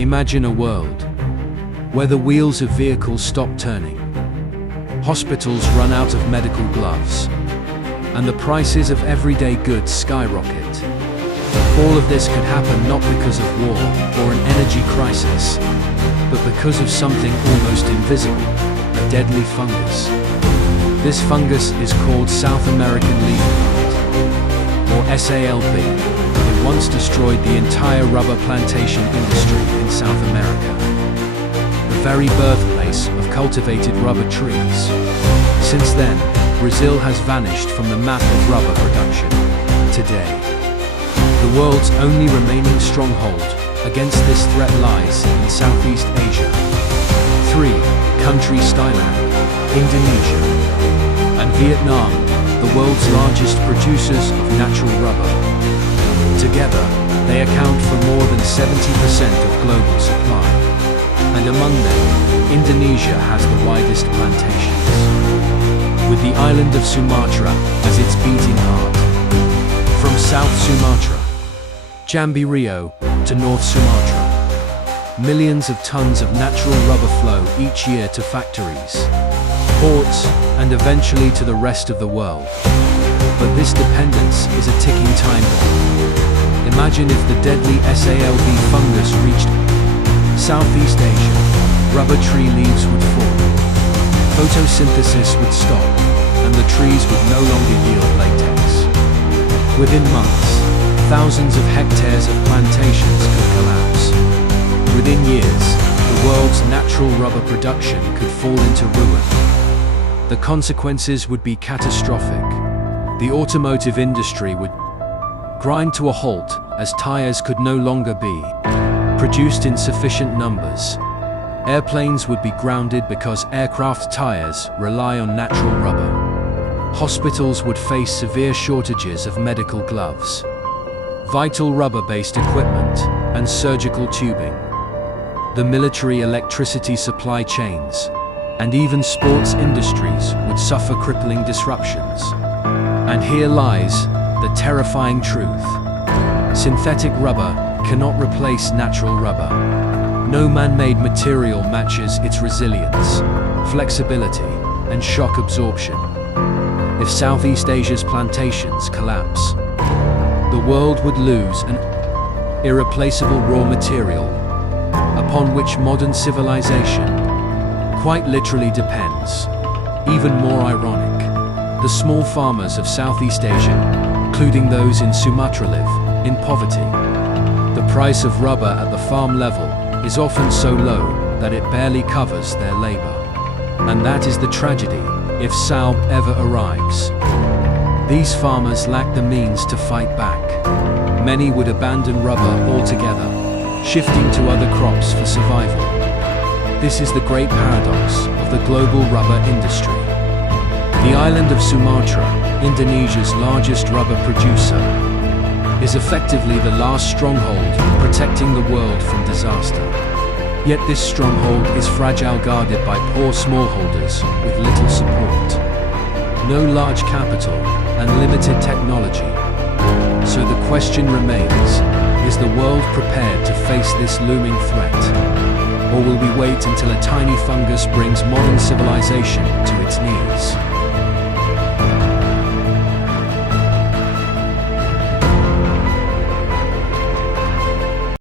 Imagine a world where the wheels of vehicles stop turning, hospitals run out of medical gloves, and the prices of everyday goods skyrocket. All of this could happen not because of war or an energy crisis, but because of something almost invisible, a deadly fungus. This fungus is called South American Leaf Blight, or SALB. It once destroyed the entire rubber plantation industry in South America, the very birthplace of cultivated rubber trees. Since then, Brazil has vanished from the map of rubber production. Today, the world's only remaining stronghold against this threat lies in Southeast Asia. 3 countries: Thailand, Indonesia, and Vietnam, the world's largest producers of natural rubber. Together, they account for more than 70% of global supply. And among them, Indonesia has the widest plantations, with the island of Sumatra as its beating heart. From South Sumatra, Jambi Rio, to North Sumatra, millions of tons of natural rubber flow each year to factories, ports, and eventually to the rest of the world. But this dependence is a ticking time bomb. Imagine if the deadly SALB fungus reached Southeast Asia. Rubber tree leaves would fall, photosynthesis would stop, and the trees would no longer yield latex. Within months, thousands of hectares of plantations could collapse. Within years, the world's natural rubber production could fall into ruin. The consequences would be catastrophic. The automotive industry would grind to a halt as tires could no longer be produced in sufficient numbers. Airplanes would be grounded because aircraft tires rely on natural rubber. Hospitals would face severe shortages of medical gloves, vital rubber-based equipment, and surgical tubing. The military electricity supply chains, and even sports industries would suffer crippling disruptions. And here lies the terrifying truth. Synthetic rubber cannot replace natural rubber. No man-made material matches its resilience, flexibility, and shock absorption. If Southeast Asia's plantations collapse, the world would lose an irreplaceable raw material upon which modern civilization quite literally depends. Even more ironic, the small farmers of Southeast Asia, including those in Sumatra, live in poverty. The price of rubber at the farm level is often so low that it barely covers their labor. And that is the tragedy if Salb ever arrives. These farmers lack the means to fight back. Many would abandon rubber altogether, shifting to other crops for survival. This is the great paradox of the global rubber industry. The island of Sumatra, Indonesia's largest rubber producer, is effectively the last stronghold protecting the world from disaster. Yet this stronghold is fragile, guarded by poor smallholders with little support. No large capital and limited technology. So the question remains, is the world prepared to face this looming threat? Or will we wait until a tiny fungus brings modern civilization to its knees?